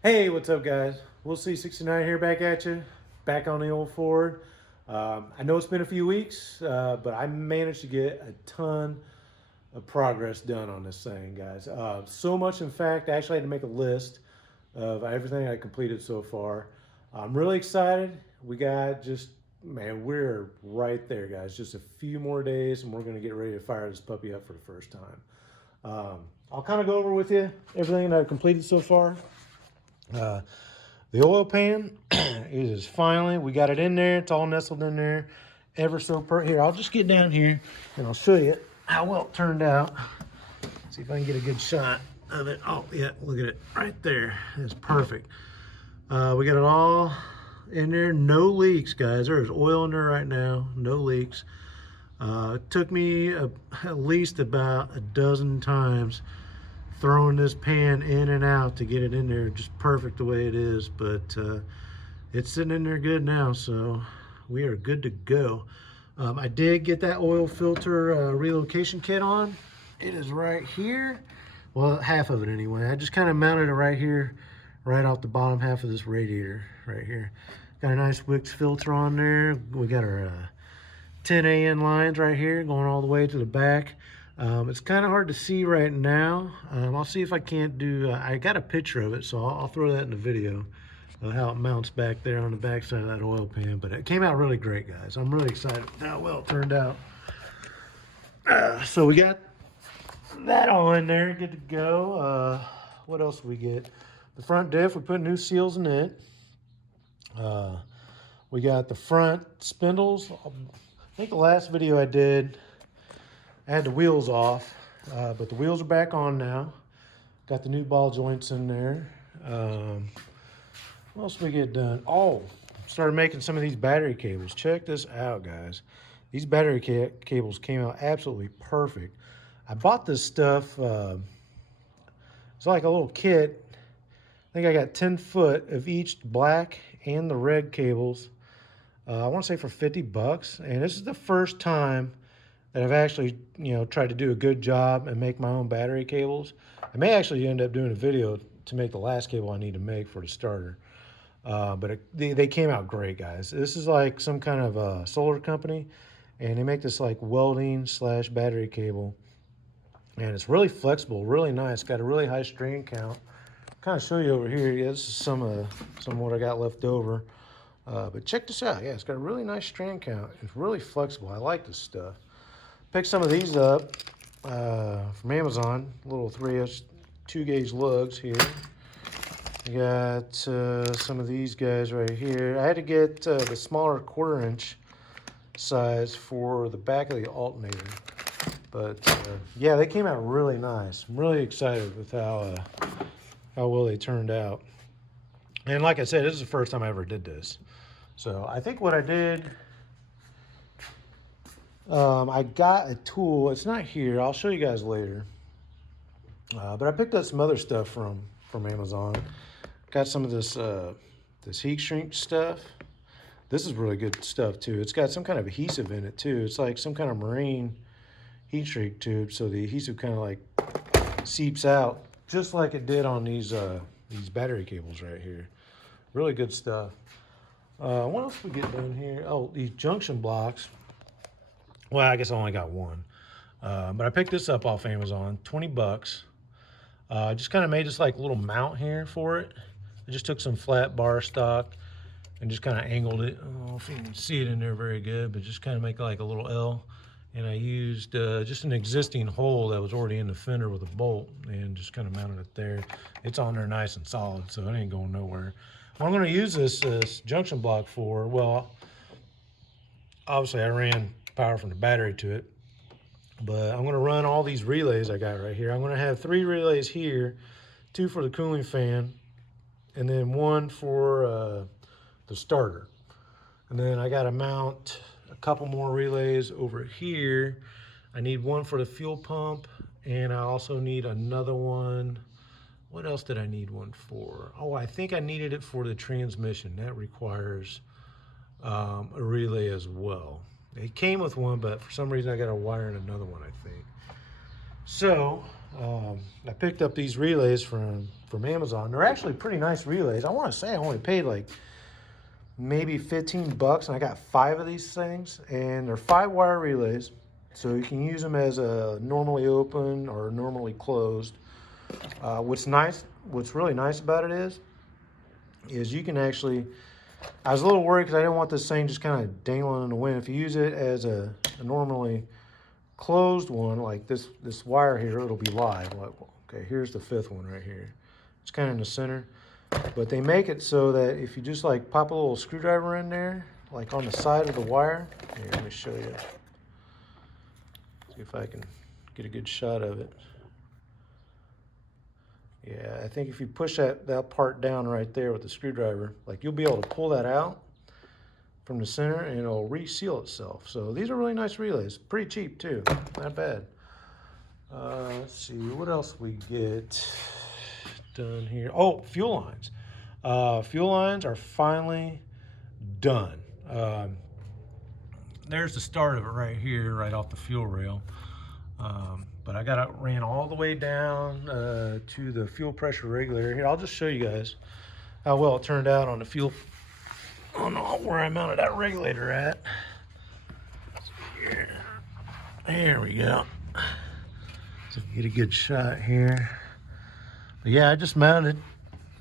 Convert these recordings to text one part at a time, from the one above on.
Hey, what's up, guys? We'll see 69 here back at you, back on the old Ford. I know it's been a few weeks, but I managed to get a ton of progress done on this thing, guys. So much, in fact, I actually had to make a list of everything I completed so far. I'm really excited. We got just, man, we're right there, guys. Just a few more days, and we're going to get ready to fire this puppy up for the first time. I'll kind of go over with you everything that I've completed so far. Uh, the oil pan is finally, we got it in there. It's all nestled in there. Ever so here, I'll just get down here and I'll show you how well it turned out. See if I can get a good shot of it. Oh, yeah, look at it right there. It's perfect. We got it all in there. No leaks, guys. There's oil in there right now. No leaks. It took me at least about a dozen times throwing this pan in and out to get it in there just perfect the way it is, but it's sitting in there good now, so we are good to go. I did get that oil filter relocation kit on. It is right here, well, half of it anyway. I just kind of mounted it right here, right off the bottom half of this radiator right here. Got a nice Wix filter on there. We got our 10 AN lines right here going all the way to the back. It's kind of hard to see right now. I'll see if I can't do, I got a picture of it, so I'll throw that in the video of how it mounts back there on the back side of that oil pan. But it came out really great, guys. I'm really excited with how well it turned out. So we got that all in there, good to go. What else we get? The front diff, we put new seals in it. We got the front spindles. I think the last video I did, I had the wheels off, but the wheels are back on now. Got the new ball joints in there. What else did we get done? Oh, started making some of these battery cables. Check this out, guys. These battery cables came out absolutely perfect. I bought this stuff. It's like a little kit. I think I got 10 foot of each black and the red cables. I want to say for 50 bucks. And this is the first time that I've actually, tried to do a good job and make my own battery cables. I may actually end up doing a video to make the last cable I need to make for the starter. But they came out great, guys. This is like some kind of a solar company, and they make this like welding / battery cable. And it's really flexible, really nice. Got a really high strand count. Kind of show you over here. Yeah, this is some of what I got left over. But check this out. Yeah, it's got a really nice strand count. It's really flexible. I like this stuff. Picked some of these up from Amazon. Little 3/8 2-gauge lugs here. We got some of these guys right here. I had to get the smaller 1/4-inch size for the back of the alternator. But yeah, they came out really nice. I'm really excited with how well they turned out. And like I said, this is the first time I ever did this. So I think what I did, I got a tool. It's not here. I'll show you guys later. But I picked up some other stuff from Amazon. Got some of this this heat shrink stuff. This is really good stuff too. It's got some kind of adhesive in it too. It's like some kind of marine heat shrink tube, so the adhesive kind of like seeps out, just like it did on these battery cables right here. Really good stuff. What else we get done here? Oh, these junction blocks. Well, I guess I only got one. But I picked this up off Amazon, 20 bucks. I just kind of made this like little mount here for it. I just took some flat bar stock and just kind of angled it. I don't know if you can see it in there very good, but just kind of make like a little L. And I used just an existing hole that was already in the fender with a bolt and just kind of mounted it there. It's on there nice and solid, so it ain't going nowhere. What I'm going to use this junction block for, well, obviously I ran power from the battery to it, but I'm going to run all these relays I got right here. I'm going to have 3 relays here, 2 for the cooling fan, and then 1 for the starter. And then I got to mount a couple more relays over here. I need 1 for the fuel pump, and I also need another one. What else did I need 1 for? Oh, I think I needed it for the transmission. That requires a relay as well. It came with one, but for some reason I got to wire in another one, I think. So I picked up these relays from Amazon. They're actually pretty nice relays. I want to say I only paid like maybe 15 bucks, and I got 5 of these things, and they're 5-wire relays, so you can use them as a normally open or normally closed. What's really nice about it is you can actually, I was a little worried because I didn't want this thing just kind of dangling in the wind. If you use it as a normally closed one, like this wire here, it'll be live. Okay, here's the 5th one right here. It's kind of in the center, but they make it so that if you just like pop a little screwdriver in there, like on the side of the wire. Here, let me show you. See if I can get a good shot of it. Yeah, I think if you push that part down right there with the screwdriver, like you'll be able to pull that out from the center and it'll reseal itself. So these are really nice relays. Pretty cheap too, not bad. Let's see, what else we get done here. Oh, fuel lines. Fuel lines are finally done. There's the start of it right here, right off the fuel rail. But I got it ran all the way down to the fuel pressure regulator. Here, I'll just show you guys how well it turned out on the fuel, on where I mounted that regulator at. So here, there we go. So get a good shot here. But yeah, I just mounted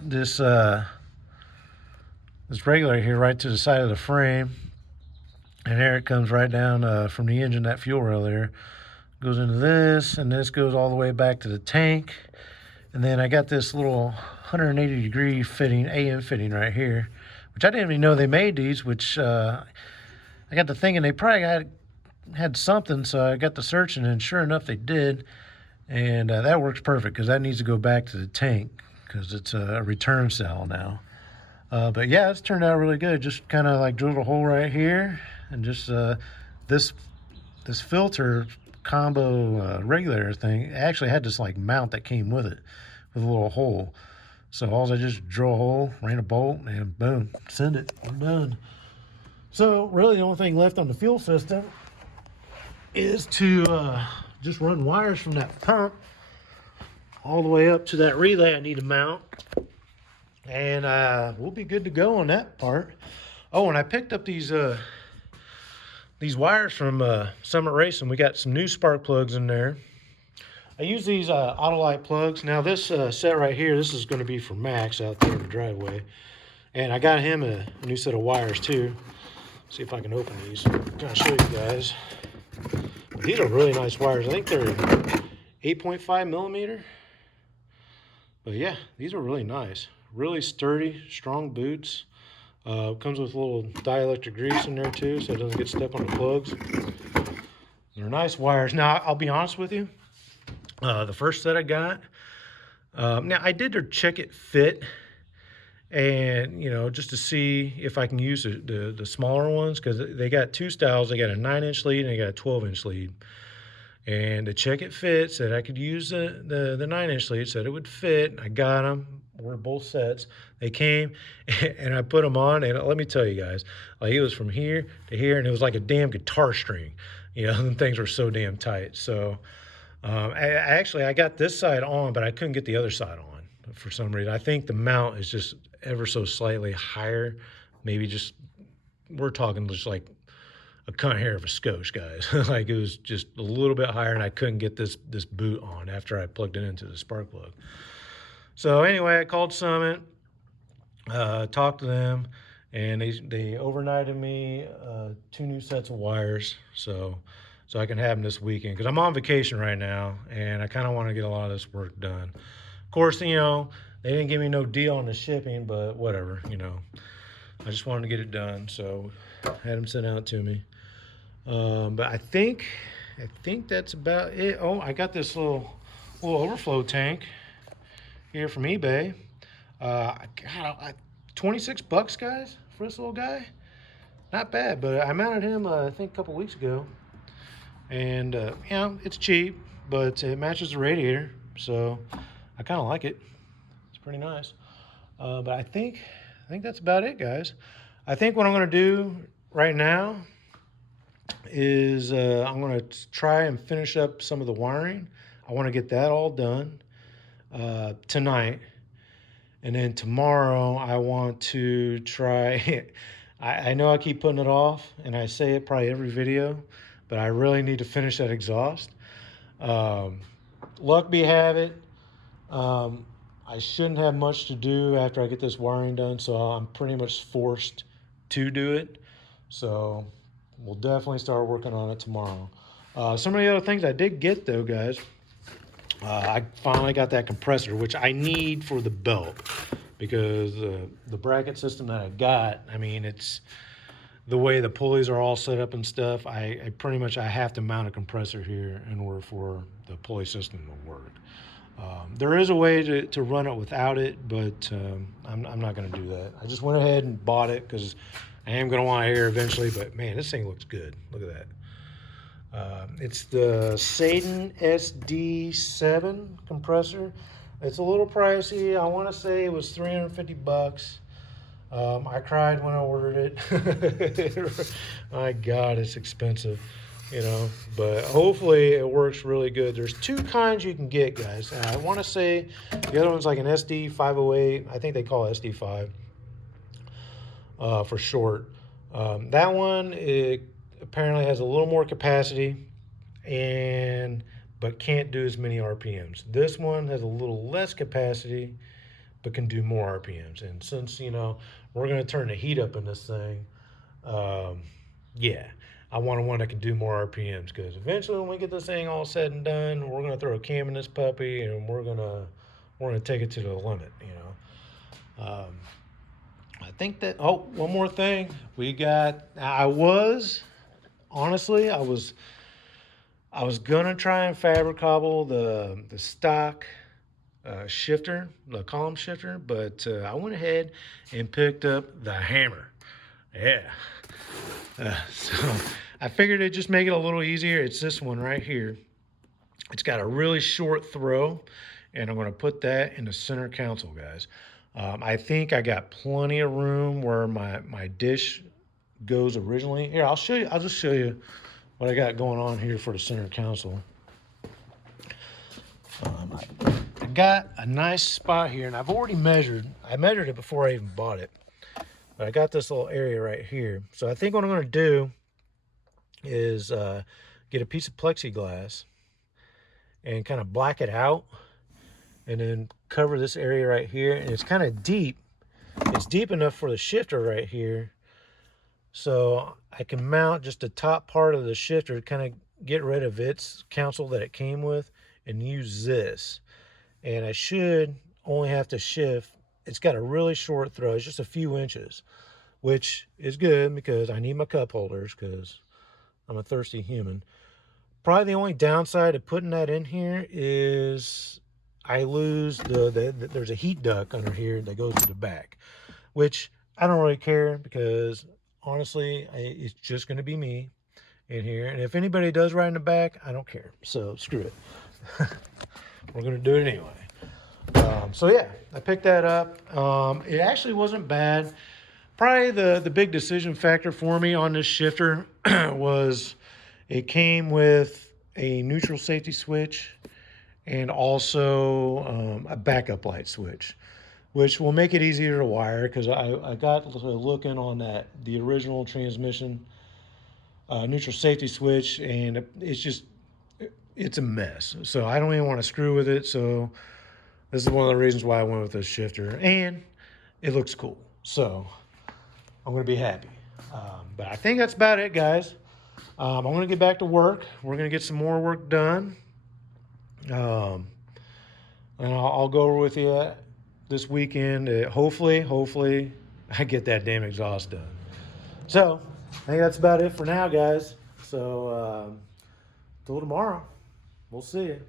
this this regulator here right to the side of the frame, and there it comes right down from the engine, that fuel rail there. Goes into this, and this goes all the way back to the tank. And then I got this little 180-degree fitting, AM fitting right here, which I didn't even know they made these, which I got to thinking they probably had something, so I got to searching, and sure enough they did. And that works perfect because that needs to go back to the tank because it's a return cell now. But yeah, it's turned out really good. Just kind of like drilled a hole right here, and just this filter combo regulator thing actually had this like mount that came with it with a little hole. So all I just drill a hole, ran a bolt, and boom, send it. I'm done. So really the only thing left on the fuel system is to just run wires from that pump all the way up to that relay I need to mount, and we'll be good to go on that part. Oh, and I picked up these wires from Summit Racing. We got some new spark plugs in there. I use these Autolite plugs. Now this set right here, this is going to be for Max out there in the driveway. And I got him a new set of wires too. See if I can open these. I'm going to show you guys. These are really nice wires. I think they're 8.5 millimeter. But yeah, these are really nice. Really sturdy, strong boots. Comes with a little dielectric grease in there too, so it doesn't get stuck on the plugs. They're nice wires. Now, I'll be honest with you. The first set I got, now I did their check it fit, and just to see if I can use the smaller ones, because they got 2 styles. They got a 9-inch lead and they got a 12-inch lead. And the check it fit said I could use the 9-inch lead, said it would fit. I got them. Were both sets. They came and I put them on, and let me tell you guys, like it was from here to here, and it was like a damn guitar string. Them things were so damn tight. So I got this side on, but I couldn't get the other side on for some reason. I think the mount is just ever so slightly higher. Maybe just, we're talking just like a cunt hair of a scotch, guys. Like it was just a little bit higher, and I couldn't get this boot on after I plugged it into the spark plug. So anyway, I called Summit, talked to them, and they overnighted me 2 new sets of wires, so I can have them this weekend, because I'm on vacation right now, and I kind of want to get a lot of this work done. Of course, they didn't give me no deal on the shipping, but whatever, I just wanted to get it done, so had them sent out to me. But I think that's about it. Oh, I got this little overflow tank here from eBay. God, 26 bucks, guys, for this little guy. Not bad, but I mounted him, I think a couple weeks ago. And, it's cheap, but it matches the radiator, so I kind of like it. It's pretty nice. But I think that's about it, guys. I think what I'm going to do right now is I'm going to try and finish up some of the wiring. I want to get that all done tonight. And then tomorrow I want to try, I know I keep putting it off, and I say it probably every video, but I really need to finish that exhaust. Luck be have it. I shouldn't have much to do after I get this wiring done, so I'm pretty much forced to do it. So we'll definitely start working on it tomorrow. Some of the other things I did get though, guys, I finally got that compressor, which I need for the belt, because the bracket system that I got, I mean, it's the way the pulleys are all set up and stuff. I pretty much have to mount a compressor here in order for the pulley system to work. There is a way to run it without it, but I'm not going to do that. I just went ahead and bought it because I am going to want to air eventually. But man, this thing looks good. Look at that. It's the Satan SD7 compressor. It's a little pricey. I want to say it was 350 bucks. I cried when I ordered it. My God, it's expensive, you know, but hopefully it works really good. There's two kinds you can get, guys. I want to say the other one's like an SD508. I think they call it SD5 for short. That one, it apparently has a little more capacity but can't do as many RPMs. This one has a little less capacity but can do more RPMs. And since, you know, we're going to turn the heat up in this thing, yeah, I want one that can do more RPMs, because eventually when we get this thing all said and done, we're going to throw a cam in this puppy, and we're going to take it to the limit, you know. I think that, oh, one more thing. I was gonna try and fabric cobble the stock shifter, the column shifter, but I went ahead and picked up the hammer. Yeah. So I figured it'd just make it a little easier. It's this one right here. It's got a really short throw, and I'm going to put that in the center console, guys. I think I got plenty of room where my dish goes originally. Here, I'll show you. I'll just show you what I got going on here for the center console. I got a nice spot here, and I've already measured. I measured it before I even bought it. But I got this little area right here. So I think what I'm going to do is get a piece of plexiglass and kind of black it out, and then cover this area right here. And it's kind of deep. It's deep enough for the shifter right here, so I can mount just the top part of the shifter to kind of get rid of its console that it came with and use this. And I should only have to shift. It's got a really short throw. It's just a few inches, which is good because I need my cup holders because I'm a thirsty human. Probably the only downside of putting that in here is I lose there's a heat duct under here that goes to the back, which I don't really care because honestly, it's just going to be me in here. And if anybody does ride in the back, I don't care. So screw it. We're going to do it anyway. So yeah, I picked that up. It actually wasn't bad. Probably the big decision factor for me on this shifter was it came with a neutral safety switch and also a backup light switch, which will make it easier to wire, because I got looking on the original transmission neutral safety switch, and it's a mess. So I don't even want to screw with it. So this is one of the reasons why I went with this shifter, and it looks cool. So I'm going to be happy. But I think that's about it, guys. I'm going to get back to work. We're going to get some more work done. And I'll go over with you this weekend. Hopefully I get that damn exhaust done. So I think that's about it for now, guys. So till tomorrow, we'll see you.